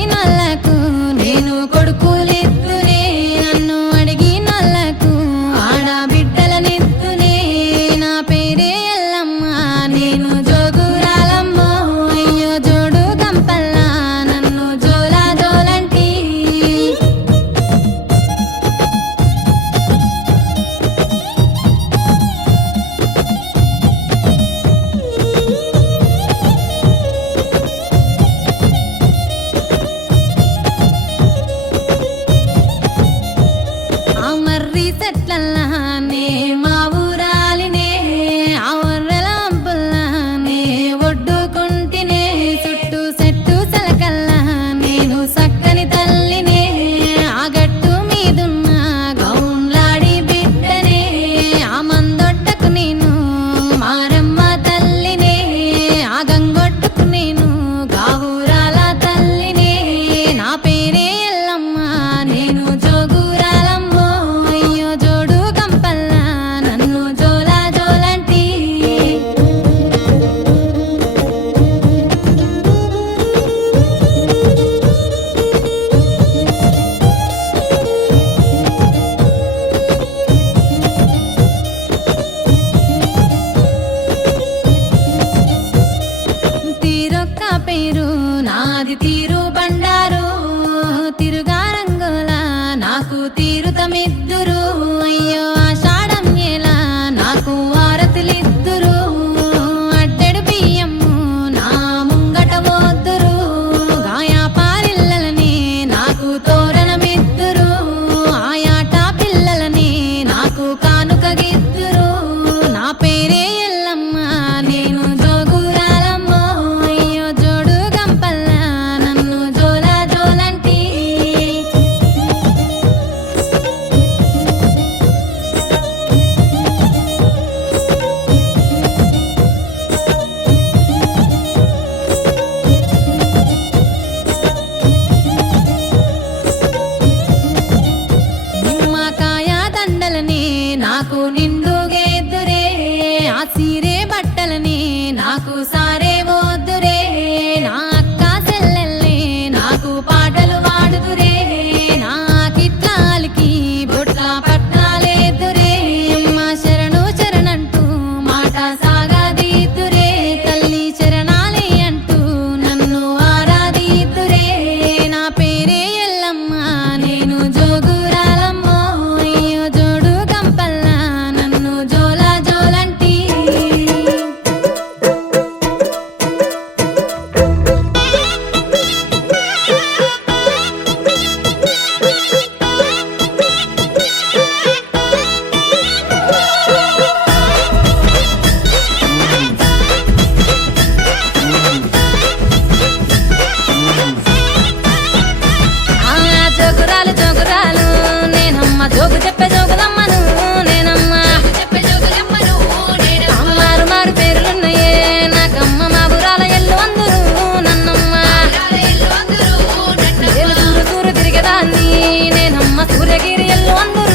అడిగినోళ్ళకు నేను కొడుకులిద్దునే, నన్ను అడిగినోళ్ళకు ఆడబిడ్డలనిద్దునే. నా పేరే ఎల్లమ్మ, నేను జోగురాలమ్మో, అయ్యో జోడు గంపల్లా నన్ను జోలా జోలంటి. ఆ మర్రి చెట్లల్లానే మా ఊరాలినే, ఆ ఒర్రెల వంపుల్లానే ఒడ్డుకుంటినే. చుట్టూ చెట్టు సెలకల్లా నేను సక్కని తల్లినే, ఆ గట్టు మీదున్న గౌన్లాడి బిడ్డనే. ఆ మందొట్టకు నేను మారమ్మ తల్లినే, ఆ గంగొట్టుకు నేను గావురాల తల్లినే. నా పేరే ఎల్లమ్మ, నేను జోగురాలమ్మో, అయ్యో జోడు గంపల్లా నన్ను జోలా జోలంటి. తీరొక్క పేరు నాది తీరు బండారు, తిరుగా రంగుల నాకు తీరుతమిద్దురు. అయ్యో ఆషాఢం ఎలా నాకు వారతులిద్దురు, అడ్డెడు బియ్యము నా ముంగట వద్దురు. గాయాపారిల్లలని నాకు తోరణమిద్దురు, ఆయాట పిల్లలని నాకు కానుకగిద్దురు. నా పేరే ఎల్లమ్మ, నేను జోగురాలమ్మో, అయ్యో జోడు గంపల్లా నన్ను జోలా జోలంటి. నిమ్మకాయ దండలని నాకు నిండుగేద్దురే, ఆ సీరే బట్టలని నాకు సారే వద్దురే. నా అక్క చెల్లెల్ని నాకు పాటలు వాడుదురే, నా కిట్లాలకి బొట్ల పట్నాలేదురే. అమ్మ శరణు శరణంటూ మాట సాగదీద్దురే, తల్లి శరణాలే అంటూ నన్ను ఆరాధిద్దురే. నా పేరే ఎల్లమ్మ, నేను జోగురాలమ్మో, అయ్యో జోడు గంపల్లా నన్ను జోలా జోలంటి. ఆ జోగురాలు జోగురాలు నేనమ్మ, జోగు చెప్పే జోగులమ్మను నేనమ్మ. అమ్మారు మారు పేర్లున్నాయే నాకమ్మ, మా ఊరాల ఎల్లు అందరు నన్నమ్మ. నేను తూరు తూరు తిరిగేదాన్ని నేనమ్మ, సూర్యగిరి ఎల్లు అందరు